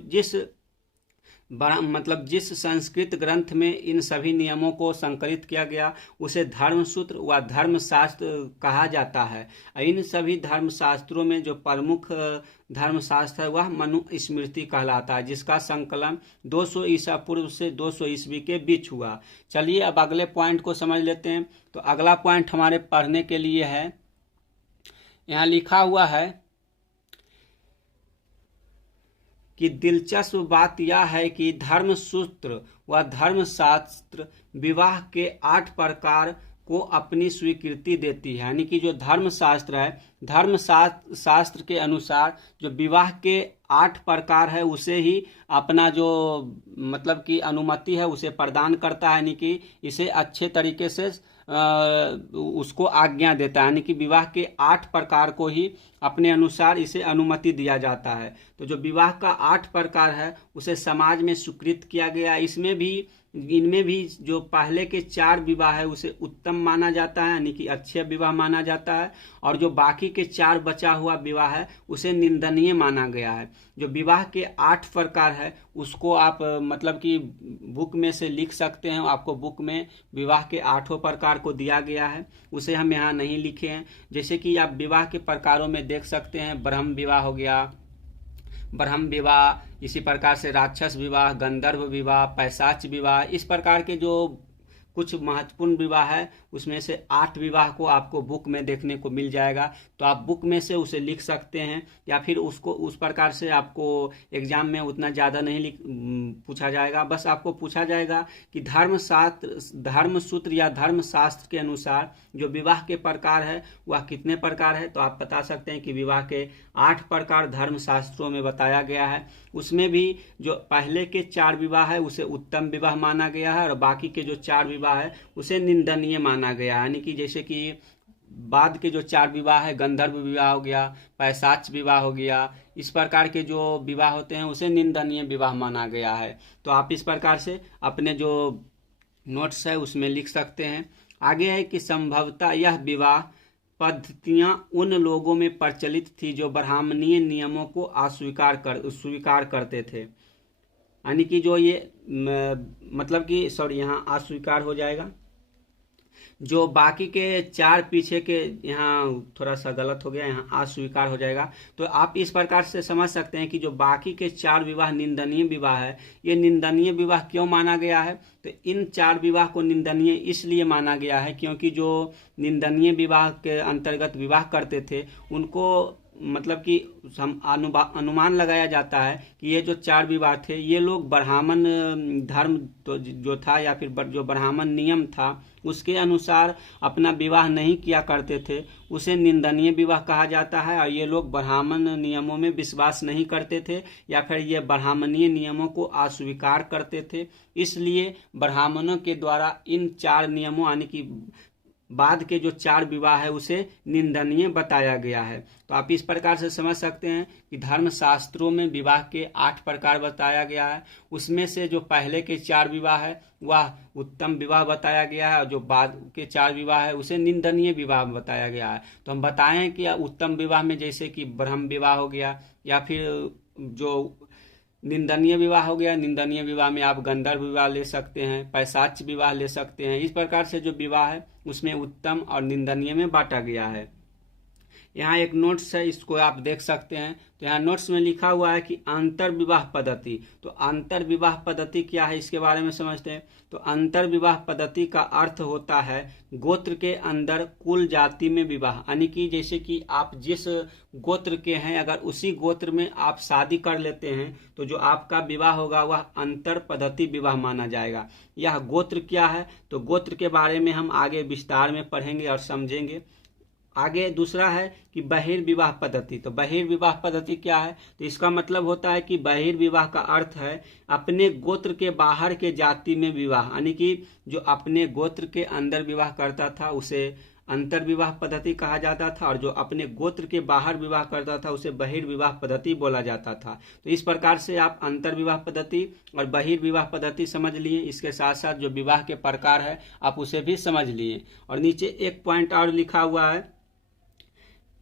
जिस संस्कृत ग्रंथ में इन सभी नियमों को संकलित किया गया उसे धर्मसूत्र व धर्मशास्त्र कहा जाता है। इन सभी धर्मशास्त्रों में जो प्रमुख धर्मशास्त्र है वह मनुस्मृति कहलाता है, जिसका संकलन 200 ईसा पूर्व से 200 ईस्वी के बीच हुआ। चलिए अब अगले पॉइंट को समझ लेते हैं। तो अगला पॉइंट हमारे पढ़ने के लिए है, यहाँ लिखा हुआ है कि दिलचस्प बात यह है कि धर्मसूत्र व धर्मशास्त्र विवाह के 8 प्रकार को अपनी स्वीकृति देती है। यानी कि जो धर्मशास्त्र है, धर्मशास्त्र के अनुसार जो विवाह के 8 प्रकार है उसे ही अपना जो मतलब कि अनुमति है उसे प्रदान करता है। यानी कि इसे अच्छे तरीके से उसको आज्ञा देता है। यानी कि विवाह के 8 प्रकार को ही अपने अनुसार इसे अनुमति दिया जाता है। तो जो विवाह का 8 प्रकार है उसे समाज में स्वीकृत किया गया। इनमें भी जो पहले के 4 विवाह है उसे उत्तम माना जाता है, यानी कि अच्छे विवाह माना जाता है। और जो बाकी के 4 बचा हुआ विवाह है उसे निंदनीय माना गया है। जो विवाह के 8 प्रकार है उसको आप मतलब कि बुक में से लिख सकते हैं। आपको बुक में विवाह के 8 प्रकार को दिया गया है, उसे हम यहाँ नहीं लिखे हैं। जैसे कि आप विवाह के प्रकारों में देख सकते हैं, ब्रह्म विवाह हो गया, ब्रह्म विवाह, इसी प्रकार से राक्षस विवाह, गंधर्व विवाह, पैशाच विवाह, इस प्रकार के जो कुछ महत्वपूर्ण विवाह है उसमें से 8 विवाह को आपको बुक में देखने को मिल जाएगा। तो आप बुक में से उसे लिख सकते हैं या फिर उसको उस प्रकार से आपको एग्जाम में उतना ज़्यादा नहीं पूछा जाएगा। बस आपको पूछा जाएगा कि धर्मसूत्र या धर्मशास्त्र के अनुसार जो विवाह के प्रकार है वह कितने प्रकार है। तो आप बता सकते हैं कि विवाह के 8 प्रकार धर्मशास्त्रों में बताया गया है। उसमें भी जो पहले के 4 विवाह है उसे उत्तम विवाह माना गया है और बाकी के जो 4 विवाह है उसे निंदनीय माना गया। यानी कि जैसे कि बाद के जो 4 विवाह है, गंधर्व विवाह हो गया, पैशाच विवाह हो गया, इस प्रकार के जो विवाह होते हैं उसे निंदनीय विवाह माना गया है। तो आप इस प्रकार से अपने जो नोट्स है उसमें लिख सकते हैं। आगे है कि संभवतः यह विवाह पद्धतियां उन लोगों में प्रचलित थी जो ब्राह्मणीय नियमों को स्वीकार करते थे, यानी कि जो ये मतलब कि सॉरी यहाँ अस्वीकार हो जाएगा, जो बाकी के चार पीछे के, यहाँ थोड़ा सा गलत हो गया, यहाँ अस्वीकार हो जाएगा। तो आप इस प्रकार से समझ सकते हैं कि जो बाकी के चार विवाह निंदनीय विवाह है, ये निंदनीय विवाह क्यों माना गया है? तो इन चार विवाह को निंदनीय इसलिए माना गया है क्योंकि जो निंदनीय विवाह के अंतर्गत विवाह करते थे उनको मतलब कि अनुमान लगाया जाता है कि ये जो चार विवाह थे ये लोग ब्राह्मण धर्म तो जो था या फिर जो ब्राह्मण नियम था उसके अनुसार अपना विवाह नहीं किया करते थे, उसे निंदनीय विवाह कहा जाता है। और ये लोग ब्राह्मण नियमों में विश्वास नहीं करते थे या फिर ये ब्राह्मणीय नियमों को अस्वीकार करते थे, इसलिए ब्राह्मणों के द्वारा इन चार नियमों यानी कि बाद के जो चार विवाह है उसे निंदनीय बताया गया है। तो आप इस प्रकार से समझ सकते हैं कि धर्म शास्त्रों में विवाह के 8 प्रकार बताया गया है, उसमें से जो पहले के 4 विवाह है वह उत्तम विवाह बताया गया है और जो बाद के 4 विवाह है उसे निंदनीय विवाह बताया गया है। तो हम बताएं कि उत्तम विवाह में जैसे कि ब्रह्म विवाह हो गया या फिर जो निंदनीय विवाह हो गया, निंदनीय विवाह में आप गंधर्व विवाह ले सकते हैं, पैशाच विवाह ले सकते हैं। इस प्रकार से जो विवाह है उसमें उत्तम और निंदनीय में बांटा गया है। यहाँ एक नोट्स है, इसको आप देख सकते हैं। तो यहाँ नोट्स में लिखा हुआ है कि अंतर विवाह पद्धति। तो अंतर विवाह पद्धति क्या है इसके बारे में समझते हैं। तो अंतर विवाह पद्धति का अर्थ होता है गोत्र के अंदर कुल जाति में विवाह, यानी कि जैसे कि आप जिस गोत्र के हैं अगर उसी गोत्र में आप शादी कर लेते हैं तो जो आपका विवाह होगा वह अंतर पद्धति विवाह माना जाएगा। यह गोत्र क्या है? तो गोत्र के बारे में हम आगे विस्तार में पढ़ेंगे और समझेंगे। आगे दूसरा है कि बहिर्विवाह पद्धति। तो बहिर्विवाह पद्धति क्या है? तो इसका मतलब होता है कि बहिर्विवाह का अर्थ है अपने गोत्र के बाहर के जाति में विवाह, यानी कि जो अपने गोत्र के अंदर विवाह करता था उसे अंतर विवाह पद्धति कहा जाता था और जो अपने गोत्र के बाहर विवाह करता था उसे बहिर्विवाह पद्धति बोला जाता था। तो इस प्रकार से आप अंतर विवाह पद्धति और बहिर्विवाह पद्धति समझ लिए, इसके साथ साथ जो विवाह के प्रकार है आप उसे भी समझ लिए। और नीचे एक पॉइंट और लिखा हुआ है,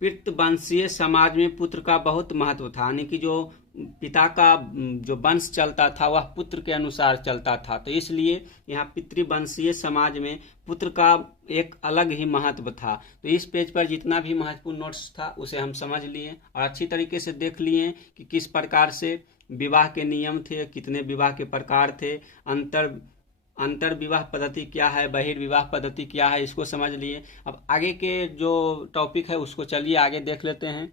पितृवंशीय समाज में पुत्र का बहुत महत्व था, यानी कि जो पिता का जो वंश चलता था वह पुत्र के अनुसार चलता था। तो इसलिए यहाँ पितृवंशीय समाज में पुत्र का एक अलग ही महत्व था। तो इस पेज पर जितना भी महत्वपूर्ण नोट्स था उसे हम समझ लिए और अच्छी तरीके से देख लिए कि किस प्रकार से विवाह के नियम थे, कितने विवाह के प्रकार थे, अंतर विवाह पद्धति क्या है, बहिर्विवाह पद्धति क्या है, इसको समझ लिए। अब आगे के जो टॉपिक है उसको चलिए आगे देख लेते हैं।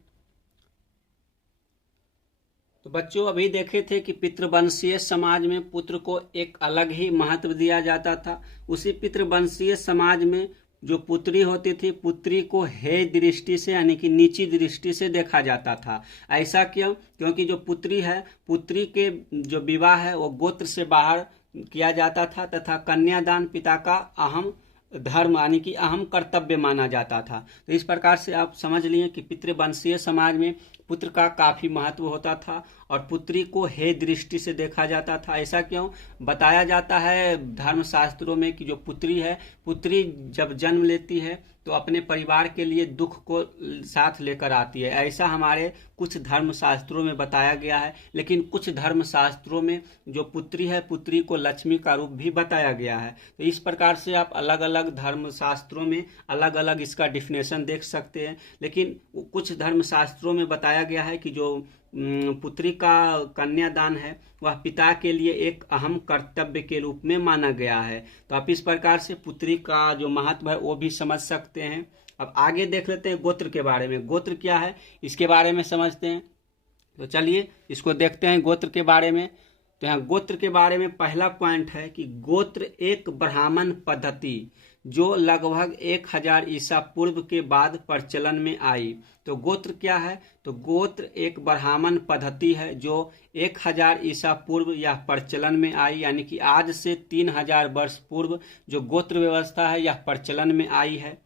तो बच्चों अभी देखे थे कि पितृवंशीय समाज में पुत्र को एक अलग ही महत्व दिया जाता था। उसी पितृवंशीय समाज में जो पुत्री होती थी, पुत्री को हेय दृष्टि से यानी कि नीची दृष्टि से देखा जाता था। ऐसा क्यों? क्योंकि जो पुत्री है, पुत्री के जो विवाह है वो गोत्र से बाहर किया जाता था तथा कन्यादान पिता का अहम धर्म यानी कि अहम कर्तव्य माना जाता था। तो इस प्रकार से आप समझ लिए कि पितृवंशीय समाज में पुत्र का काफी महत्व होता था और पुत्री को हेय दृष्टि से देखा जाता था। ऐसा क्यों? बताया जाता है धर्मशास्त्रों में कि जो पुत्री है, पुत्री जब जन्म लेती है तो अपने परिवार के लिए दुख को साथ लेकर आती है। ऐसा हमारे कुछ धर्मशास्त्रों में बताया गया है। लेकिन कुछ धर्मशास्त्रों में जो पुत्री है, पुत्री को लक्ष्मी का रूप भी बताया गया है। तो इस प्रकार से आप अलग अलग धर्मशास्त्रों में अलग अलग इसका डिफिनेशन देख सकते हैं। लेकिन कुछ धर्मशास्त्रों में बताया गया है कि जो पुत्री का कन्यादान है वह पिता के लिए एक अहम कर्तव्य के रूप में माना गया है। तो आप इस प्रकार से पुत्री का जो महत्व है वो भी समझ सकते हैं। अब आगे देख लेते हैं गोत्र के बारे में। गोत्र क्या है इसके बारे में समझते हैं। तो चलिए इसको देखते हैं गोत्र के बारे में। तो यहाँ गोत्र के बारे में पहला पॉइंट है कि गोत्र एक ब्राह्मण पद्धति जो लगभग 1000 ईसा पूर्व के बाद प्रचलन में आई। तो गोत्र क्या है? तो गोत्र एक ब्राह्मण पद्धति है जो 1000 ईसा पूर्व यह प्रचलन में आई, यानी कि आज से 3000 वर्ष पूर्व जो गोत्र व्यवस्था है यह प्रचलन में आई है।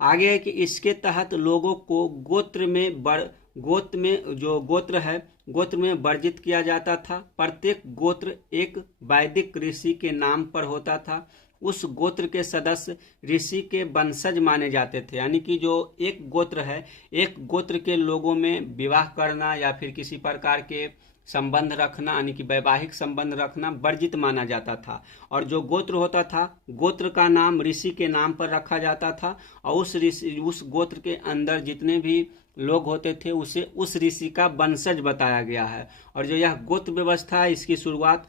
आगे है कि इसके तहत लोगों को गोत्र में जो गोत्र है गोत्र में वर्जित किया जाता था। प्रत्येक गोत्र एक वैदिक ऋषि के नाम पर होता था। उस गोत्र के सदस्य ऋषि के वंशज माने जाते थे। यानी कि जो एक गोत्र है, एक गोत्र के लोगों में विवाह करना या फिर किसी प्रकार के संबंध रखना, यानी कि वैवाहिक संबंध रखना वर्जित माना जाता था। और जो गोत्र होता था, गोत्र का नाम ऋषि के नाम पर रखा जाता था और उस गोत्र के अंदर जितने भी लोग होते थे उसे उस ऋषि का वंशज बताया गया है। और जो यह गोत्र व्यवस्था है, इसकी शुरुआत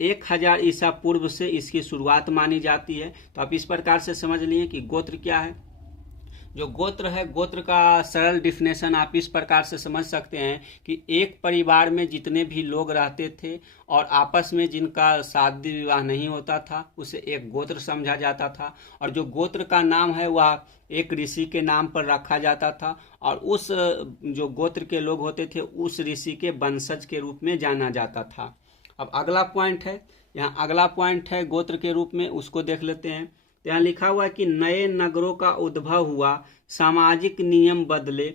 1000 ईसा पूर्व से इसकी शुरुआत मानी जाती है। तो आप इस प्रकार से समझ लिए कि गोत्र क्या है। जो गोत्र है, गोत्र का सरल डिफिनेशन आप इस प्रकार से समझ सकते हैं कि एक परिवार में जितने भी लोग रहते थे और आपस में जिनका शादी विवाह नहीं होता था उसे एक गोत्र समझा जाता था। और जो गोत्र का नाम है वह एक ऋषि के नाम पर रखा जाता था और उस जो गोत्र के लोग होते थे उस ऋषि के वंशज के रूप में जाना जाता था। अब अगला पॉइंट है, यहाँ अगला पॉइंट है गोत्र के रूप में, उसको देख लेते हैं। तो यहाँ लिखा हुआ है कि नए नगरों का उद्भव हुआ, सामाजिक नियम बदले,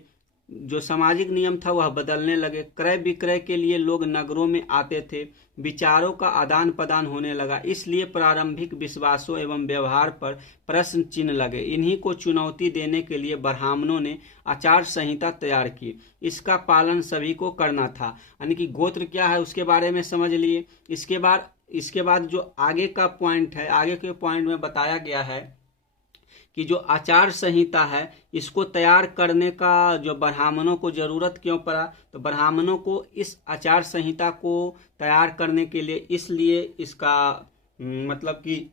जो सामाजिक नियम था वह बदलने लगे, क्रय विक्रय के लिए लोग नगरों में आते थे, विचारों का आदान प्रदान होने लगा, इसलिए प्रारंभिक विश्वासों एवं व्यवहार पर प्रश्न चिन्ह लगे। इन्हीं को चुनौती देने के लिए ब्राह्मणों ने आचार संहिता तैयार की, इसका पालन सभी को करना था। यानी कि गोत्र क्या है उसके बारे में समझ लिए। इसके बाद जो आगे का पॉइंट है, आगे के पॉइंट में बताया गया है कि जो आचार संहिता है इसको तैयार करने का जो ब्राह्मणों को जरूरत क्यों पड़ा, तो ब्राह्मणों को इस आचार संहिता को तैयार करने के लिए इसलिए इसका मतलब कि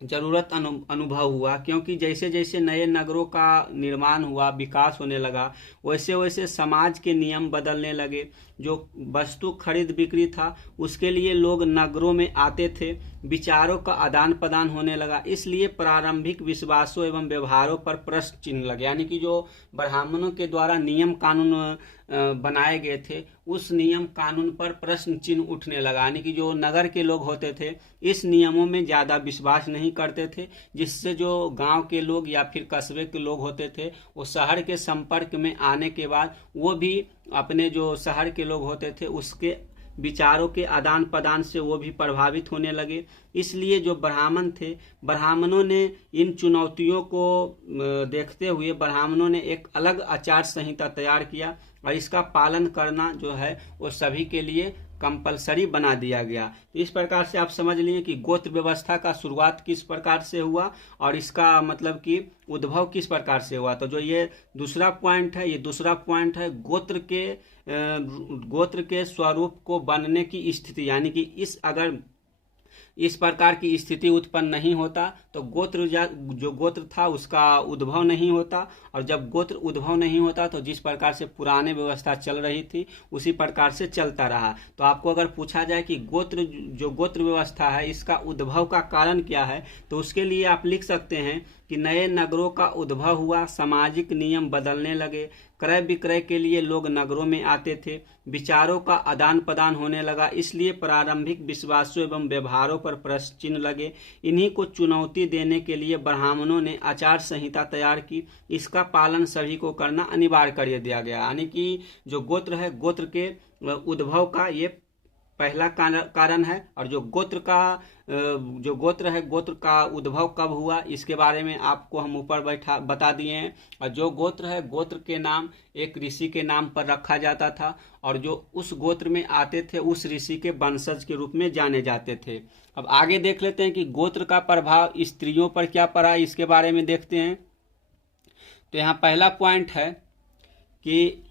जरूरत अनुभव हुआ, क्योंकि जैसे जैसे नए नगरों का निर्माण हुआ, विकास होने लगा, वैसे वैसे समाज के नियम बदलने लगे। जो वस्तु खरीद बिक्री था उसके लिए लोग नगरों में आते थे, विचारों का आदान प्रदान होने लगा, इसलिए प्रारंभिक विश्वासों एवं व्यवहारों पर प्रश्न चिन्ह लगे। यानी कि जो ब्राह्मणों के द्वारा नियम कानून बनाए गए थे उस नियम कानून पर प्रश्न चिन्ह उठने लगा। यानी कि जो नगर के लोग होते थे इस नियमों में ज़्यादा विश्वास नहीं करते थे, जिससे जो गांव के लोग या फिर कस्बे के लोग होते थे वो शहर के संपर्क में आने के बाद वो भी अपने जो शहर के लोग होते थे उसके विचारों के आदान प्रदान से वो भी प्रभावित होने लगे। इसलिए जो ब्राह्मण थे, ब्राह्मणों ने इन चुनौतियों को देखते हुए ब्राह्मणों ने एक अलग आचार संहिता तैयार किया और इसका पालन करना जो है वो सभी के लिए कंपलसरी बना दिया गया। इस प्रकार से आप समझ लिए कि गोत्र व्यवस्था का शुरुआत किस प्रकार से हुआ और इसका मतलब कि उद्भव किस प्रकार से हुआ। तो जो ये दूसरा पॉइंट है, ये दूसरा पॉइंट है गोत्र के स्वरूप को बनने की स्थिति। यानी कि अगर इस प्रकार की स्थिति उत्पन्न नहीं होता तो जो गोत्र था उसका उद्भव नहीं होता, और जब गोत्र उद्भव नहीं होता तो जिस प्रकार से पुराने व्यवस्था चल रही थी उसी प्रकार से चलता रहा। तो आपको अगर पूछा जाए कि गोत्र व्यवस्था है इसका उद्भव का कारण क्या है, तो उसके लिए आप लिख सकते हैं कि नए नगरों का उद्भव हुआ, सामाजिक नियम बदलने लगे, क्रय विक्रय के लिए लोग नगरों में आते थे, विचारों का आदान प्रदान होने लगा, इसलिए प्रारंभिक विश्वासों एवं व्यवहारों पर प्रश्न चिन्ह लगे। इन्हीं को चुनौती देने के लिए ब्राह्मणों ने आचार संहिता तैयार की, इसका पालन सभी को करना अनिवार्य कर दिया गया। यानी कि जो गोत्र है, गोत्र के उद्भव का ये पहला कारण है। और जो गोत्र है, गोत्र का उद्भव कब हुआ इसके बारे में आपको हम ऊपर बता दिए हैं। और जो गोत्र है, गोत्र के नाम एक ऋषि के नाम पर रखा जाता था और जो उस गोत्र में आते थे उस ऋषि के वंशज के रूप में जाने जाते थे। अब आगे देख लेते हैं कि गोत्र का प्रभाव स्त्रियों पर क्या पड़ा, इसके बारे में देखते हैं। तो यहाँ पहला पॉइंट है कि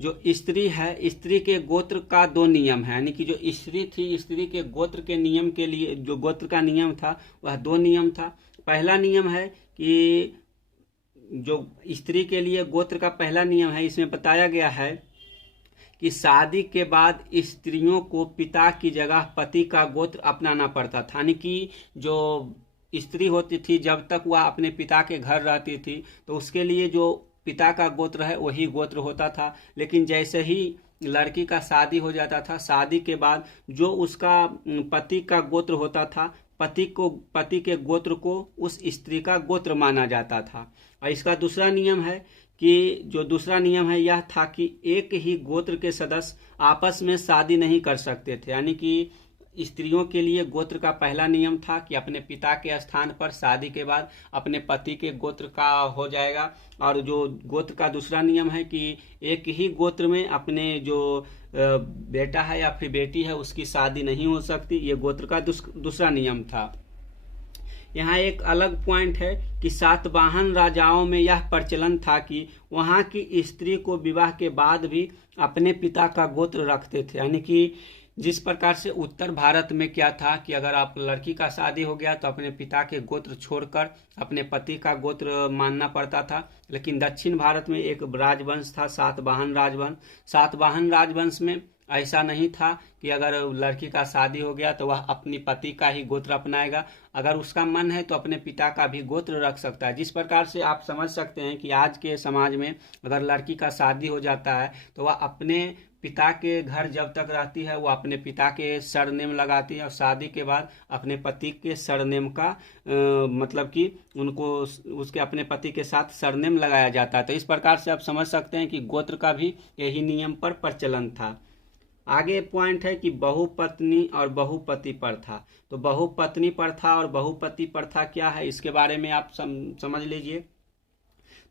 जो स्त्री है, स्त्री के गोत्र का 2 नियम है। यानी कि जो स्त्री थी, स्त्री के गोत्र के नियम के लिए जो गोत्र का नियम था वह 2 नियम था। पहला नियम है कि जो स्त्री के लिए गोत्र का पहला नियम है, इसमें बताया गया है कि शादी के बाद स्त्रियों को पिता की जगह पति का गोत्र अपनाना पड़ता था। यानी कि जो स्त्री होती थी जब तक वह अपने पिता के घर रहती थी तो उसके लिए जो पिता का गोत्र है वही गोत्र होता था। लेकिन जैसे ही लड़की का शादी हो जाता था, शादी के बाद जो उसका पति का गोत्र होता था, पति के गोत्र को उस स्त्री का गोत्र माना जाता था। और इसका दूसरा नियम है कि जो दूसरा नियम है यह था कि एक ही गोत्र के सदस्य आपस में शादी नहीं कर सकते थे। यानी कि स्त्रियों के लिए गोत्र का पहला नियम था कि अपने पिता के स्थान पर शादी के बाद अपने पति के गोत्र का हो जाएगा। और जो गोत्र का दूसरा नियम है कि एक ही गोत्र में अपने जो बेटा है या फिर बेटी है उसकी शादी नहीं हो सकती। ये गोत्र का दूसरा नियम था। यहाँ एक अलग पॉइंट है कि सातवाहन राजाओं में यह प्रचलन था कि वहाँ की स्त्री को विवाह के बाद भी अपने पिता का गोत्र रखते थे। यानी कि जिस प्रकार से उत्तर भारत में क्या था कि अगर आप लड़की का शादी हो गया तो अपने पिता के गोत्र छोड़कर अपने पति का गोत्र मानना पड़ता था। लेकिन दक्षिण भारत में एक राजवंश था सातवाहन राजवंश। सातवाहन राजवंश में ऐसा नहीं था कि अगर लड़की का शादी हो गया तो वह अपनी पति का ही गोत्र अपनाएगा। अगर उसका मन है तो अपने पिता का भी गोत्र रख सकता है। जिस प्रकार से आप समझ सकते हैं कि आज के समाज में अगर लड़की का शादी हो जाता है तो वह अपने पिता के घर जब तक रहती है वो अपने पिता के सरनेम लगाती है और शादी के बाद अपने पति के सरनेम का मतलब कि उनको उसके अपने पति के साथ सरनेम लगाया जाता है। तो इस प्रकार से आप समझ सकते हैं कि गोत्र का भी यही नियम पर प्रचलन था। आगे पॉइंट है कि बहुपत्नी और बहुपति प्रथा। तो बहुपत्नी प्रथा और बहुपति प्रथा क्या है इसके बारे में आप समझ लीजिए।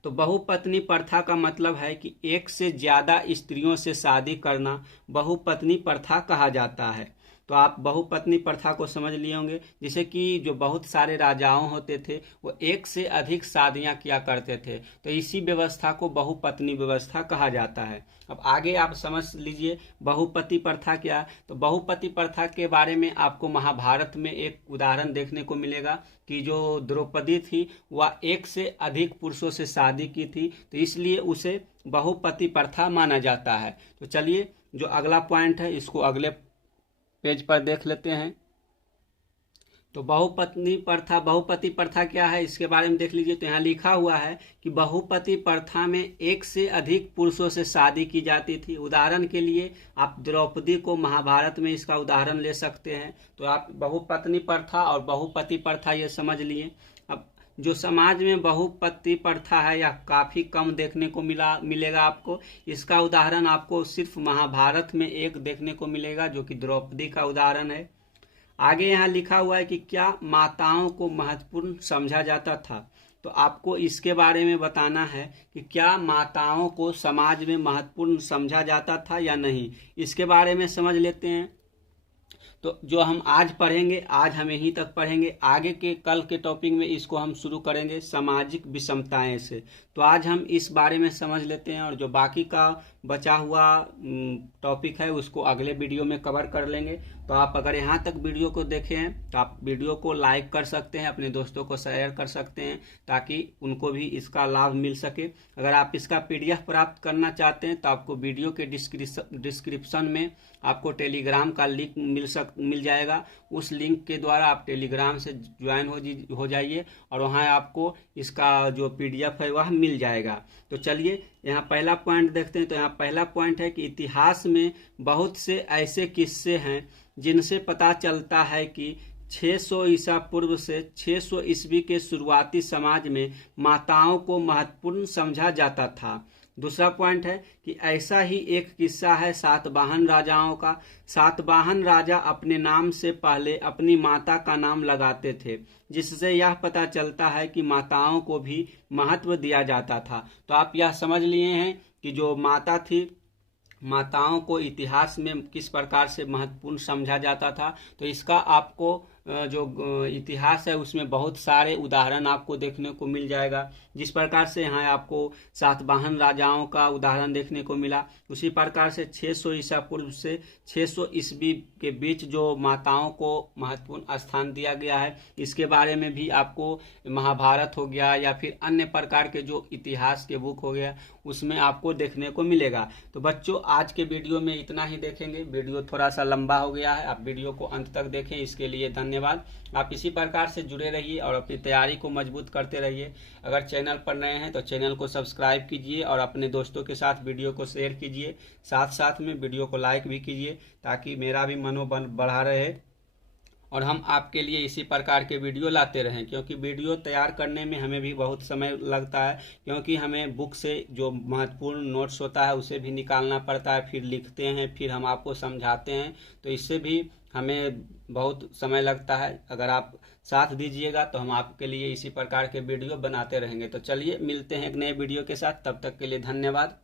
तो बहुपत्नी प्रथा का मतलब है कि एक से ज्यादा स्त्रियों से शादी करना बहुपत्नी प्रथा कहा जाता है। तो आप बहुपत्नी प्रथा को समझ लिए होंगे, जैसे कि जो बहुत सारे राजाओं होते थे वो एक से अधिक शादियां किया करते थे। तो इसी व्यवस्था को बहुपत्नी व्यवस्था कहा जाता है। अब आगे आप समझ लीजिए बहुपति प्रथा क्या है। तो बहुपति प्रथा के बारे में आपको महाभारत में एक उदाहरण देखने को मिलेगा कि जो द्रौपदी थी वह एक से अधिक पुरुषों से शादी की थी, तो इसलिए उसे बहुपति प्रथा माना जाता है। तो चलिए जो अगला पॉइंट है इसको अगले पेज पर देख लेते हैं। तो बहुपति प्रथा क्या है इसके बारे में देख लीजिए। तो यहाँ लिखा हुआ है कि बहुपति प्रथा में एक से अधिक पुरुषों से शादी की जाती थी। उदाहरण के लिए आप द्रौपदी को महाभारत में इसका उदाहरण ले सकते हैं। तो आप बहुपत्नी प्रथा और बहुपति प्रथा ये समझ लिए। अब जो समाज में बहुपति प्रथा है यह काफी कम देखने को मिलेगा आपको। इसका उदाहरण आपको सिर्फ महाभारत में एक देखने को मिलेगा जो कि द्रौपदी का उदाहरण है। आगे यहाँ लिखा हुआ है कि क्या माताओं को महत्वपूर्ण समझा जाता था। तो आपको इसके बारे में बताना है कि क्या माताओं को समाज में महत्वपूर्ण समझा जाता था या नहीं, इसके बारे में समझ लेते हैं। तो जो हम आज पढ़ेंगे आज हम यहीं तक पढ़ेंगे। आगे के कल के टॉपिक में इसको हम शुरू करेंगे सामाजिक विषमताएं से। तो आज हम इस बारे में समझ लेते हैं और जो बाकी का बचा हुआ टॉपिक है उसको अगले वीडियो में कवर कर लेंगे। तो आप अगर यहाँ तक वीडियो को देखे हैं तो आप वीडियो को लाइक कर सकते हैं, अपने दोस्तों को शेयर कर सकते हैं ताकि उनको भी इसका लाभ मिल सके। अगर आप इसका PDF प्राप्त करना चाहते हैं तो आपको वीडियो के डिस्क्रिप्शन में आपको टेलीग्राम का लिंक मिल जाएगा। उस लिंक के द्वारा आप टेलीग्राम से ज्वाइन हो जाइए और वहाँ आपको इसका जो PDF है वह मिल जाएगा। तो चलिए यहाँ पहला पॉइंट देखते हैं। तो यहाँ पहला पॉइंट है कि इतिहास में बहुत से ऐसे किस्से हैं जिनसे पता चलता है कि 600 ईसा पूर्व से 600 ईस्वी के शुरुआती समाज में माताओं को महत्वपूर्ण समझा जाता था। दूसरा पॉइंट है कि ऐसा ही एक किस्सा है सातवाहन राजाओं का। सातवाहन राजा अपने नाम से पहले अपनी माता का नाम लगाते थे, जिससे यह पता चलता है कि माताओं को भी महत्व दिया जाता था। तो आप यह समझ लिए हैं कि जो माता थी माताओं को इतिहास में किस प्रकार से महत्वपूर्ण समझा जाता था। तो इसका आपको जो इतिहास है उसमें बहुत सारे उदाहरण आपको देखने को मिल जाएगा। जिस प्रकार से यहाँ आपको सातवाहन राजाओं का उदाहरण देखने को मिला, उसी प्रकार से 600 ईसा पूर्व से 600 ईस्वी के बीच जो माताओं को महत्वपूर्ण स्थान दिया गया है इसके बारे में भी आपको महाभारत हो गया या फिर अन्य प्रकार के जो इतिहास के बुक हो गया उसमें आपको देखने को मिलेगा। तो बच्चों आज के वीडियो में इतना ही देखेंगे। वीडियो थोड़ा सा लंबा हो गया है, आप वीडियो को अंत तक देखें, इसके लिए धन्यवाद। आप इसी प्रकार से जुड़े रहिए और अपनी तैयारी को मजबूत करते रहिए। अगर चैनल पर नए हैं तो चैनल को सब्सक्राइब कीजिए और अपने दोस्तों के साथ वीडियो को शेयर कीजिए। साथ साथ में वीडियो को लाइक भी कीजिए ताकि मेरा भी मनोबल बढ़ा रहे और हम आपके लिए इसी प्रकार के वीडियो लाते रहें, क्योंकि वीडियो तैयार करने में हमें भी बहुत समय लगता है, क्योंकि हमें बुक से जो महत्वपूर्ण नोट्स होता है उसे भी निकालना पड़ता है, फिर लिखते हैं, फिर हम आपको समझाते हैं, तो इससे भी हमें बहुत समय लगता है। अगर आप साथ दीजिएगा तो हम आपके लिए इसी प्रकार के वीडियो बनाते रहेंगे। तो चलिए मिलते हैं एक नए वीडियो के साथ, तब तक के लिए धन्यवाद।